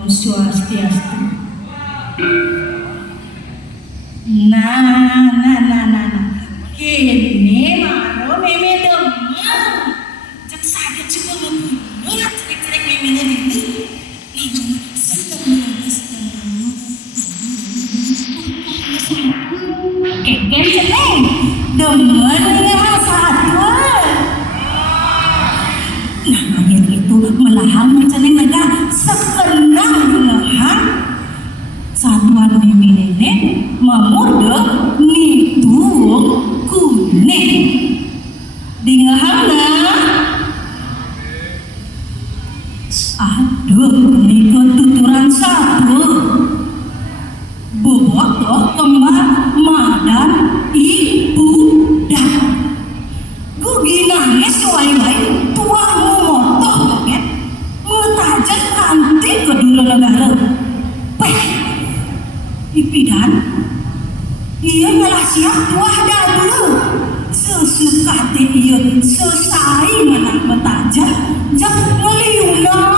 Om Swastiastu. Nah. Kini maro meme demam. Cek sakit juga membunuh trik-trik memenya ini. Keken ceneng. Demen dengan satu. Nah, ayat itu melahang menceneng mereka sekenang melahang satuan mimi nenek memudek nitung kuning di ngehana. Aduh, nikah tuturan satu bobotoh kembar madan ibu dah gugi nangis wai-wai tua motoh banget mutajan kanti kedua negara peh ipidan iya malah siap tuah dah dulu sesuka iya sesai menang mutajan jak ngeliunang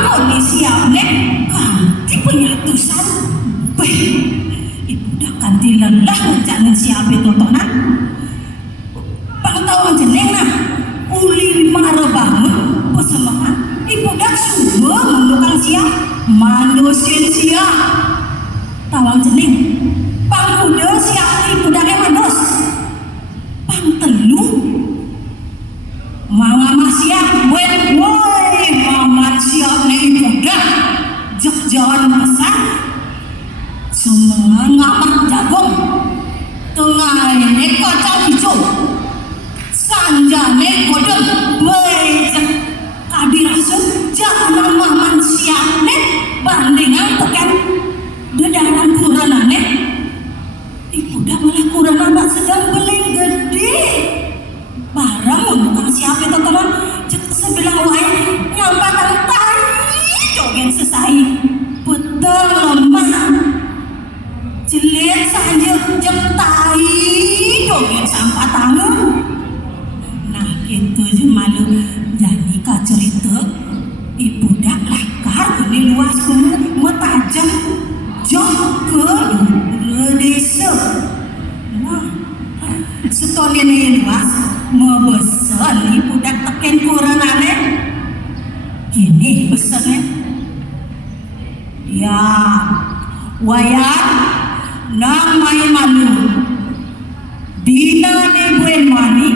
kondisi siapnya kanti penyatusan peh ibu dah kanti lelah mencanin siapa tontonan pangtauan jeneng nah uli mara bangun pesemangat ibu dah semua mendukang siap manusia siap tawang jeneng pangkuda siap ibu dah mandos pangtelu mama siap woi mama siap nih ibu dah jek jalan pesan semua ngamak jagung tengah ini kacang hijau sanjane kodem wajah kadirasun jangan maman siapne bandingan tekan dedaran kuranane ibu dah malah kuranana sedang beling gede barang untuk siapa teman sebelah wae nyampatan tai jogen sesai betul lemah jelit saja jemtai jogen sampah tangan. Itu je malu jadi cerita ibu dah lakar ini luas kumu metajam jauh ke desa. Nah, seton ini luas membesar ibu dah teken kuranane gini besarnya ya wayar namai malu dina ni buen mani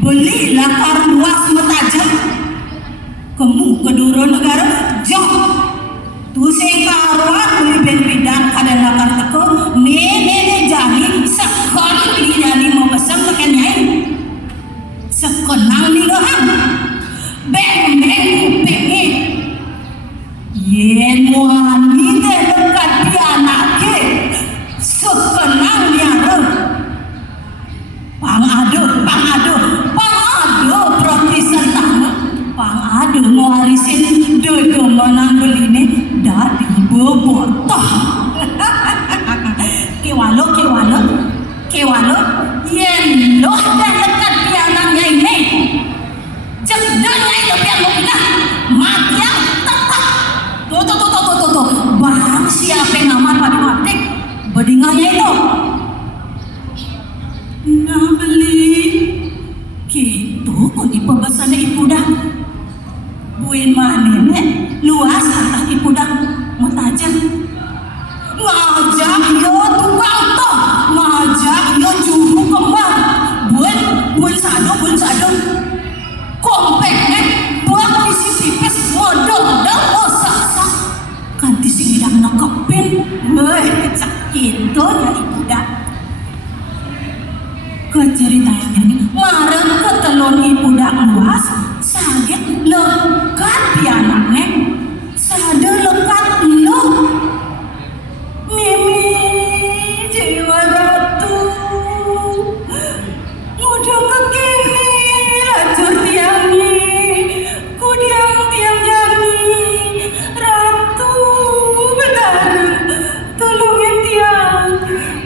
beli lakar luas metajam kemu kedua negara jauh tu sekarang beli ben-bedan kada lakar teko nene jani sekali jadi mau pesan tekan nyai sekenang ni doang beng-beng kupingi yen wani teh dekat pianake sekenang nyara pangado ngarisin dodo menang beline dari bobotoh kewalo yen loh dah dekat pianangnya ini cedanya itu pian mau pindah mati yang tetap tuh bang siapa yang aman pada matik bedinganya itu nah beli gitu kok pembahasannya ibu dah buin manene luas atas ibu dah metajam ngajak yo tukang toh ngajak yo juru kembang buin sado kompeknya buat isi pipis modal osak kanti sing idang nekepin sakit tuh ya ibu dah keceritanya nih marah ketelon ibu dah luas sakit lekat pianaknya sada lekat lo mimi jiwa ratu mudah kekini lacur tiangi kudiang tiang jani ratu betara tolongin tiang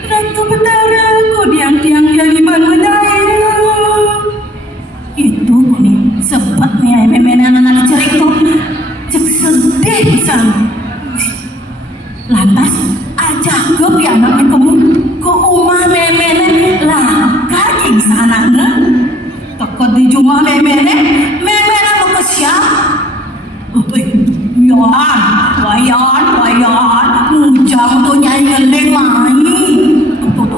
ratu betara kudiang tiang jani man menaya itu nih Wayan, ujang tuh nyai ngeleng mai.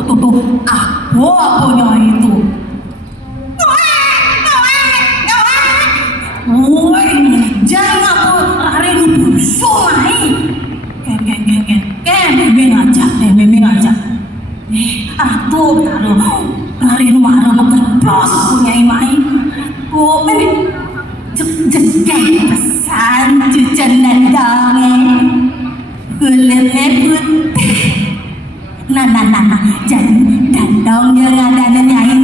Tuh, apa nyai itu? Woi, jangan aku lari nu busuk mai. Ken, memang ngajak. Atuh, lari nu marah nu keplos punya mai. Oh, memang jek pesan cucan nandang kulitnya putih. Nah, jadi dandong yang ada nyai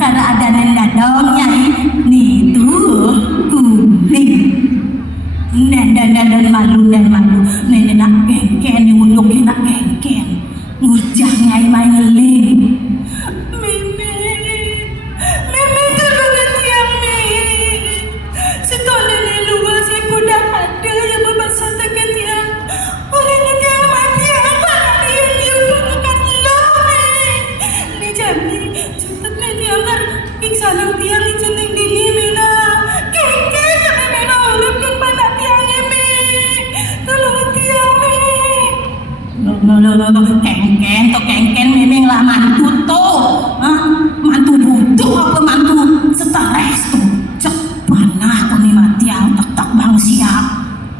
karena ada dandong nyai nih tuh kuning. Dan malu nenek nak kengken yang unduk nak kengken ngujah nyai main ngeling. Mimi tolong tiang ni. Setolong ni luar saya kuda ada yang berbahasa tekan tiang. Oleh tiang mati apa dia bukan lo ni jadi cepat ni tiang kan iksan tiang ni centeng dini mina. Kengken sampai mina ulur kan pada tiang ni. Tolong tiang ni. Lo kengken memang lah mantu tu. Mantu butuh apa mantu stres tu. Cek panah tu ni mati tak bang siap.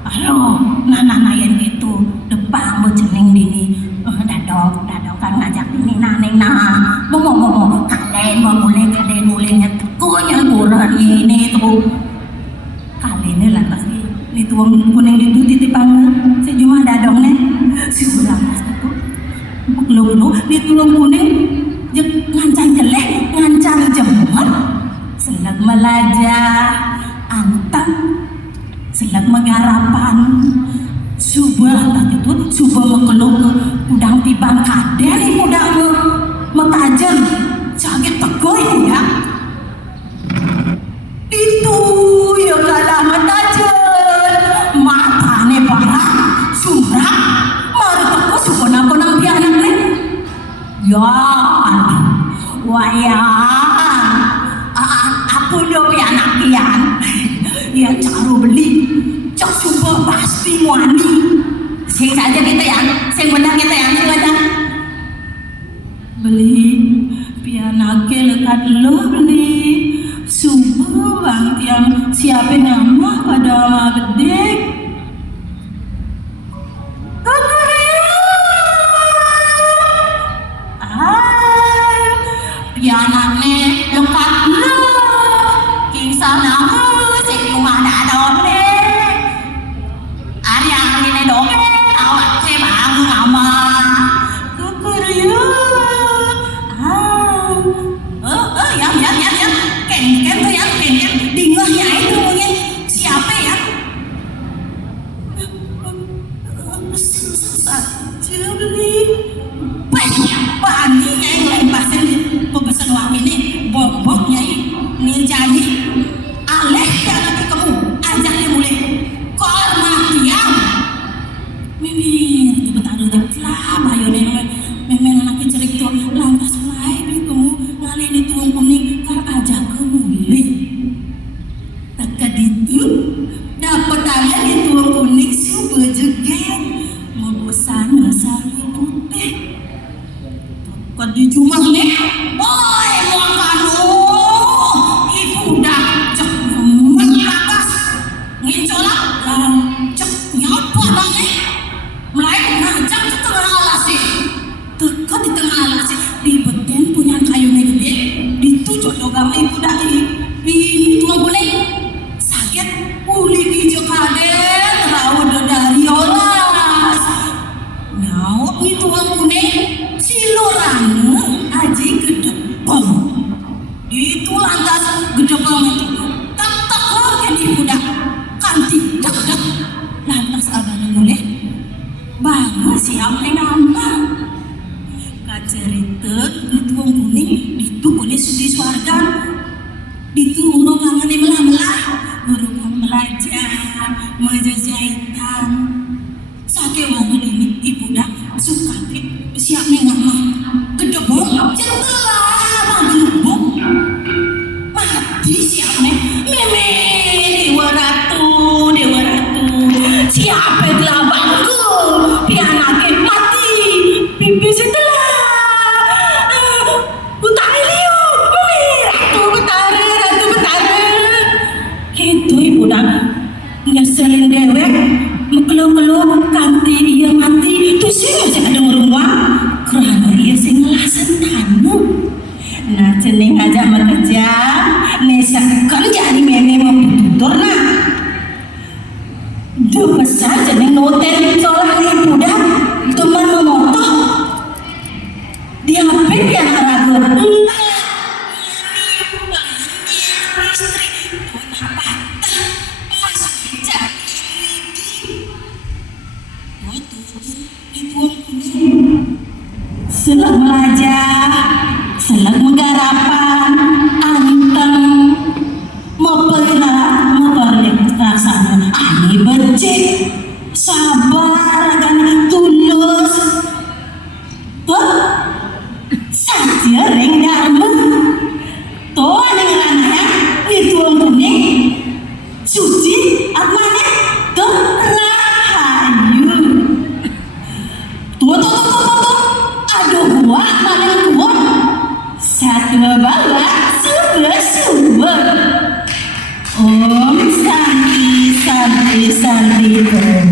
Aduh, nah yang gitu depan bercening dini. Dadok kan ngajak ini neng mau kalian boleh nyetukunya kurang ini tu. Kalian ni lantas ni tuang kuning itu titipan sejumlah dadong ni. Si ulang tu. Lu ni tuang kuning ngancang jelek, ngancang jembat, selak melajah, antang, selak menggarapan, subah tadi tu, subah mengeluh, udang tibang kader, udang metajen, sakit tegoi ya. Itu ya kalah metajen, matane parah, surak, mari teko subah nang pianak ni. Ya, wayang, apa lo anak pian? Ya cara beli, cak super pasti wani. Sing saja kita yang, sing benar kita yang silakan beli pianak lekat lo beli. Super bang tiang siapa nama pada ama bedek. Anaknya lekat lo kisah nama cek rumah dah dong ni hari ni dong awak saya bangun nama kukur ya yang ken tu yang ken dingahnya itu mungkin siapa ya saja beli banyak baninya yang lain pasal pesan wangi ni boboknya ni jadi aleh dia lagi kamu ajak dia mulai korma tiang mimi betul lah bayo ni memang anak cerik tu lantas lain ni kamu ngalih ni tuang kuning kar ajak kamu mulai tak itu dapat aleh ni tuang kuning super jegen membosan sari putih kau di rumah ni boy muakanu ibu dah cek mengakas ngincolak cek nyapa dah ni mulai ngajak ke tengah alasi teka di tengah alasi di beten punya kayu ni gede ditujuk dogam ibu dah ini tuang boleh sakit uli hijau kaden rawat dari olas nyaut ni tuang kuning silorane aji gedebong itu lantas gedebong itu tak kan ibu dah kanti dak lantas abang boleh bangun siap nama kacerita itu wong kuning itu boleh sudi swarga itu urung ngane melah urung belajar menjajahitan sake wong ini ibu dah suka siap nama gedebong jendelah gedebong mati siap meme dewa ratu selin dewek mekelo-kelo kanthi iya mati terus aja ada ngurungwa kerana iya sing ngelasan tanu nah cening aja bekerja nesa kerja di meme mau tutur nah udah besar cening noten seolah ibu dah teman memotoh dia ngapain dia ragu selak melajah, selak menggarapan, anteng, memperlihat rasanya, ani becik, sabar, dan tulus, tuh, saja ring dharma, tuh ada ngerananya, itu kuning, suci, apa nih, tuh rahayu, tuh. Aduh gua paling kuat satu bawa sumber Om Santi Om